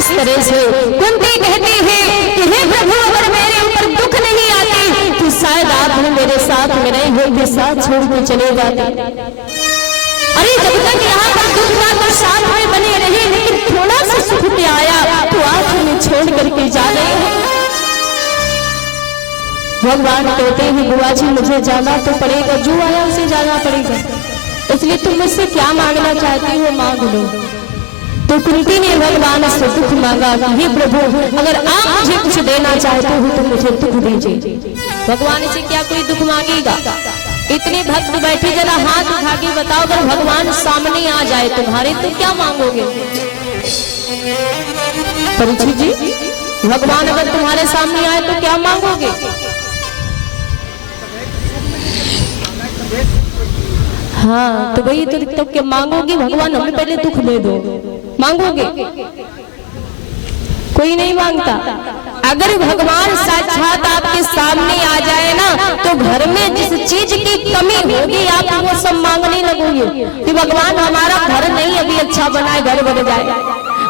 इस तरह से कुंती कहती है कि हे प्रभु, अगर मेरे ऊपर दुख नहीं आती तो शायद आप मेरे साथ में नहीं होंगे, साथ छोड़ के चले जाते। अरे जब तक यहाँ पर दुख था तो साथ में बने रहे, लेकिन थोड़ा सा सुख पे आया तो आप हमें छोड़ करके जा रहे हैं। भगवान कहते हैं बुआ जी, मुझे जाना तो पड़ेगा, जो आया उसे जाना पड़ेगा, इसलिए तुम मुझसे क्या मांगना चाहती हो मांग लो। तो कुंती ने भगवान से दुख मांगा कि हे प्रभु, अगर आप मुझे कुछ देना चाहते हो तो मुझे दुख दीजिए। भगवान से क्या कोई दुख मांगेगा? इतने भक्त बैठे, जरा हाथ उठा के बताओ, अगर भगवान सामने आ जाए तुम्हारे तो क्या मांगोगे? परीक्षित जी, भगवान अगर तुम्हारे सामने आए तो क्या मांगोगे? हाँ, तो वही तो क्या मांगोगे? भगवान हमें पहले दुख दे दो, मांगोगे? कोई नहीं मांगता। अगर भगवान साक्षात आपके सामने आ जाए ना, तो घर में जिस चीज की कमी होगी आप वो सब मांगने लगोगे कि भगवान हमारा घर नहीं अभी अच्छा बना है, घर बन जाए।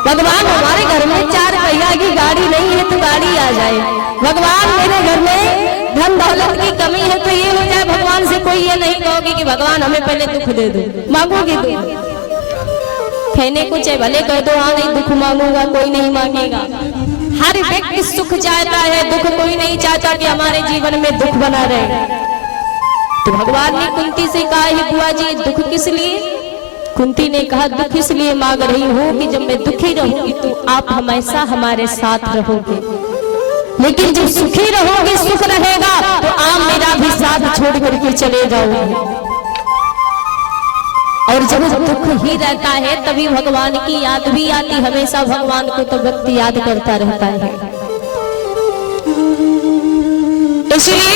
भगवान हमारे घर में 4 पहिया की गाड़ी नहीं है तो गाड़ी आ जाए। भगवान मेरे घर में धन दौलत की कमी है तो ये हो जाए। भगवान से कोई ये नहीं कहोगे कि भगवान हमें पहले दुख दे दो, मांगोगे तो? कहने को चाहे भले कह दो हाँ नहीं दुख मांगूंगा, कोई नहीं मांगेगा। हर व्यक्ति सुख चाहता है, दुख कोई नहीं चाहता कि हमारे जीवन में दुख बना रहे। तो भगवान ने कुंती से कहा है बुआ जी, दुख किस लिए? कुंती ने कहा दुख इसलिए मांग रही हूँ कि जब मैं दुखी रहूंगी तो आप हमेशा हमारे साथ रहोगे, लेकिन जब सुखी रहोगे, सुख रहेगा तो आप मेरा भी साथ छोड़ करके चले जाओगे। और जब दुख ही रहता है तभी भगवान की याद भी आती, हमेशा भगवान को तो व्यक्ति याद करता रहता है। इसलिए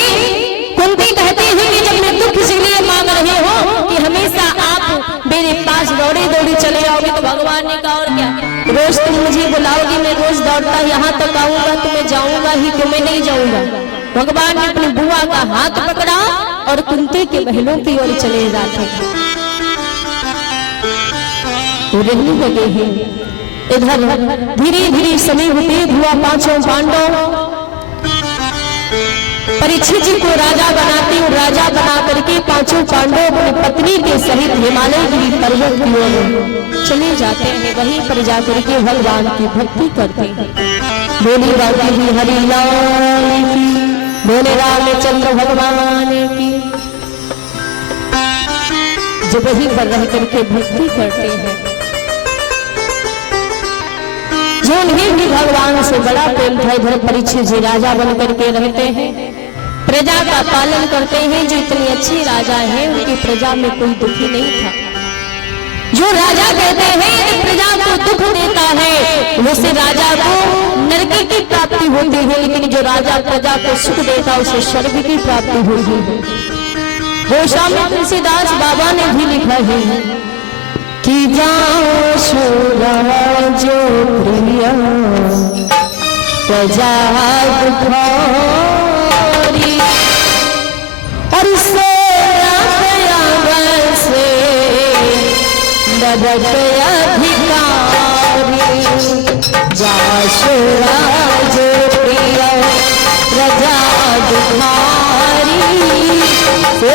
कुंती कहती है कि जब मैं दुख इसलिए मांग रहे हो कि हमेशा आप मेरे पास दौड़े दौड़े चले आओगे। तो भगवान ने कहा और क्या, रोज तुम मुझे बुलाओगी, मैं रोज दौड़ता यहाँ तक आऊंगा तो मैं जाऊंगा ही, तो मैं नहीं जाऊंगा। भगवान ने अपनी बुआ का हाथ पकड़ा और कुंती के महलों की ओर चले जाते रहने लगे हैं। इधर धीरे धीरे समय होते हुआ 5 पांडव परीक्षित जी को राजा बनाते और राजा बना करके 5 पांडव अपनी पत्नी के सहित हिमालय गिरी पर्वत की ओर चले जाते हैं। वहीं पर जाकर के भगवान की भक्ति करते हैं। बोली बाकी हरि लाल की, बोले रामचंद्र भगवान की। जब वहीं पर रह करके भक्ति करते हैं, जो उन्हें भी भगवान से बड़ा प्रेम था। इधर परीक्षित जी राजा बन करके रहते हैं, प्रजा का पालन करते हैं। जो इतने अच्छे राजा हैं उनकी प्रजा में कोई दुखी नहीं था। जो राजा कहते हैं प्रजा को दुख देता है, वैसे राजा को नरक की प्राप्ति होती है, लेकिन जो राजा प्रजा को सुख देता उसे स्वर्ग की प्राप्ति होती है। घोषा में तुलसीदास बाबा ने भी लिखा है कि जाओ जो प्रिय प्रजा दुखोरी और से अधिकारी जाशो जो प्रिय प्रजा दुखोरी से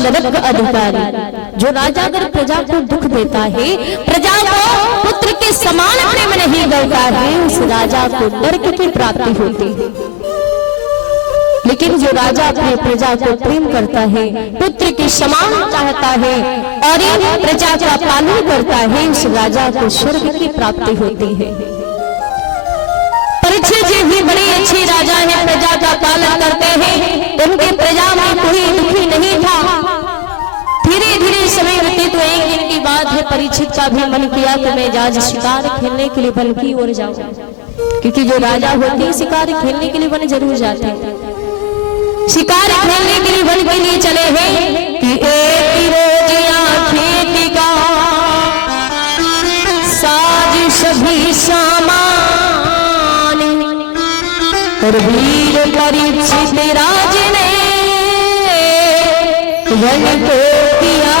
नरक अधिकारी। जो राजा अगर प्रजा को दुख देता है, प्रजा को पुत्र के समान प्रेम नहीं करता है, उस राजा को नरक की प्राप्ति होती है। लेकिन जो राजा अपने प्रजा को प्रेम करता है, पुत्र के समान चाहता है और प्रजा का पालन करता है, उस राजा को स्वर्ग की प्राप्ति होती है। परीक्षित जी भी बड़े अच्छे राजा हैं, प्रजा का पालन करते हैं। उनके प्रजा में कोई दुखी नहीं था। धीरे धीरे समय व्यतीत हुए। एक दिन की बात है, परीक्षित का भी मन किया कि मैं आज शिकार खेलने के लिए वन की ओर जाऊं, क्योंकि जो राजा होते हैं शिकार खेलने के लिए वन जरूर जाते हैं। शिकार खेलने के लिए वन के लिए चले हैं कि एक रोजिया खेती का साज सभी सामान, और वीर परीक्षित राज ने वन को किया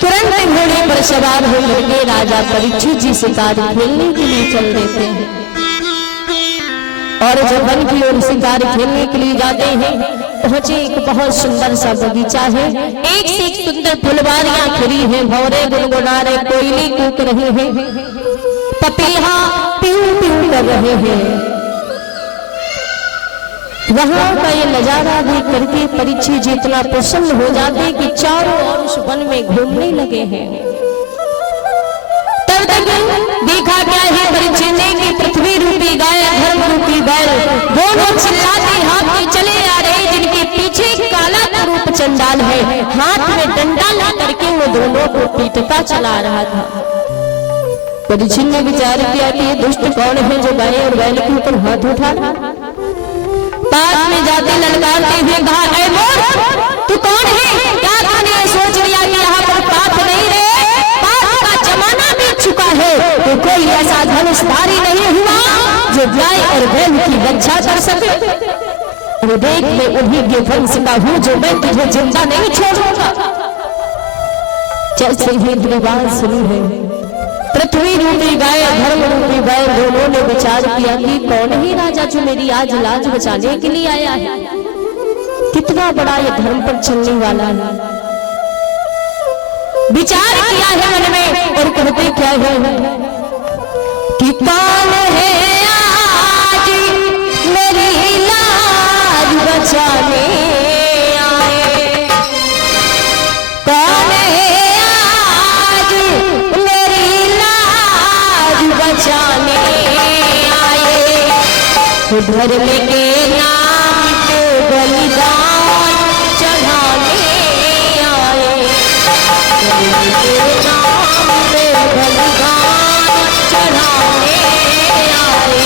तुरंत घोड़े पर सवार होकर के राजा परीक्षित जी शिकार खेलने के लिए चल देते हैं। और जब वन की ओर शिकार खेलने के लिए जाते हैं, पहुंचे एक बहुत सुंदर सा बगीचा है। एक से एक सुंदर फुलवारियां खिली हैं, भौरे गुनगुना रहे, कोयली कूक रहे हैं, पपीहा पीऊ पीऊ कर रहे हैं। वहां का ये नजारा देख करके परीक्षित जी इतना प्रसन्न हो जाते कि चारों ओर उस वन में घूमने लगे हैं। तब तक देखा क्या है परीक्षित ने कि पृथ्वी रूपी गाय, धर्म रूपी बैल दोनों चिल्लाते हाथ में चले आ रहे, जिनके पीछे काला का रूप चंडाल है, हाथ में डंडा ला करके वो दोनों को पीटता चला रहा था। परीक्षित ने विचार किया कि ये दुष्ट कौन है जो गाय और बैल के ऊपर हाथ उठा रहा। पास में जाते ललकारते हुए कहा, ऐ मूर्ख, तू कौन है? क्या तूने सोच लिया कि यहाँ पर पाप नहीं रहे? पाप का जमाना बीत चुका है। तो कोई ऐसा धनुषधारी नहीं हुआ जो गाय और बैल की रक्षा कर सके। देख मैं उन्हीं के वंश का हूँ जो मैं तुझे जिंदा नहीं छोड़ूंगा। जैसे ही बात सुनी है, पृथ्वी रूपी गाय, धर्म रूपी बैल दोनों ने विचार किया कि कौन ही राजा जो मेरी आज लाज बचाने के लिए आया है। कितना बड़ा ये धर्म पर चलने वाला है। विचार किया है मन में और कहते क्या है कि कौन है आज मेरी लाज बचाने आए, कौन है आज मेरी लाज बचाने आए, धर्म के नाम पे बलिदान चढ़ाने आए, धर्म के नाम पे बलिदान चढ़ाने आए,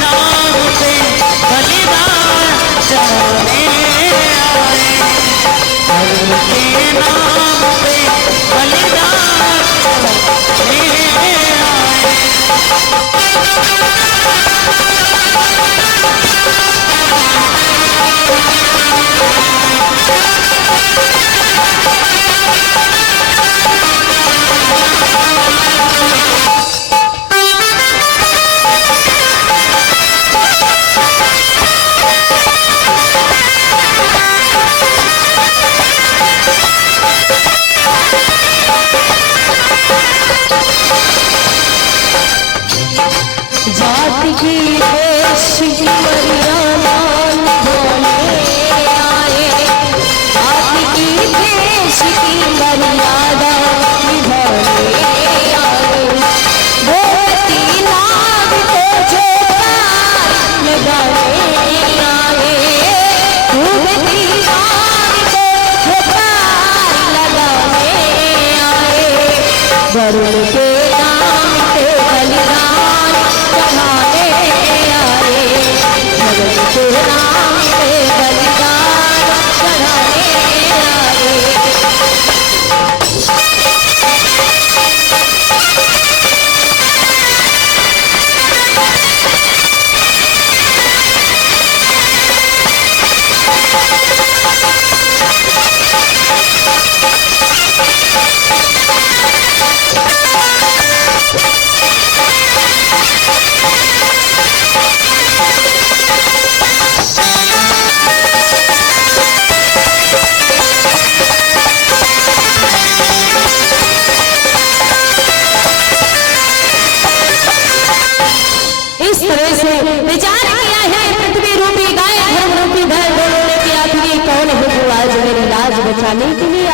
नाम पे बलिदान चढ़ाने आए, धर्म के नाम पे बलिदान चढ़ाने आए। जाति की देश की मर्यादा निभाने आए, जाति की देश की मर्यादा निभाने आए, बोलती नाग को जो पार लगाने आए, बोलती नाग को जो पार लगाने आए, वरुण के नाम पे बलिदान चढ़ाने आए, धर्म के से विचार किया है पृथ्वी रूपी गाय धर्म रूपी भैंस दोनों ने किया आखिर कौन है जो आज मेरी लाज बचाने के लिए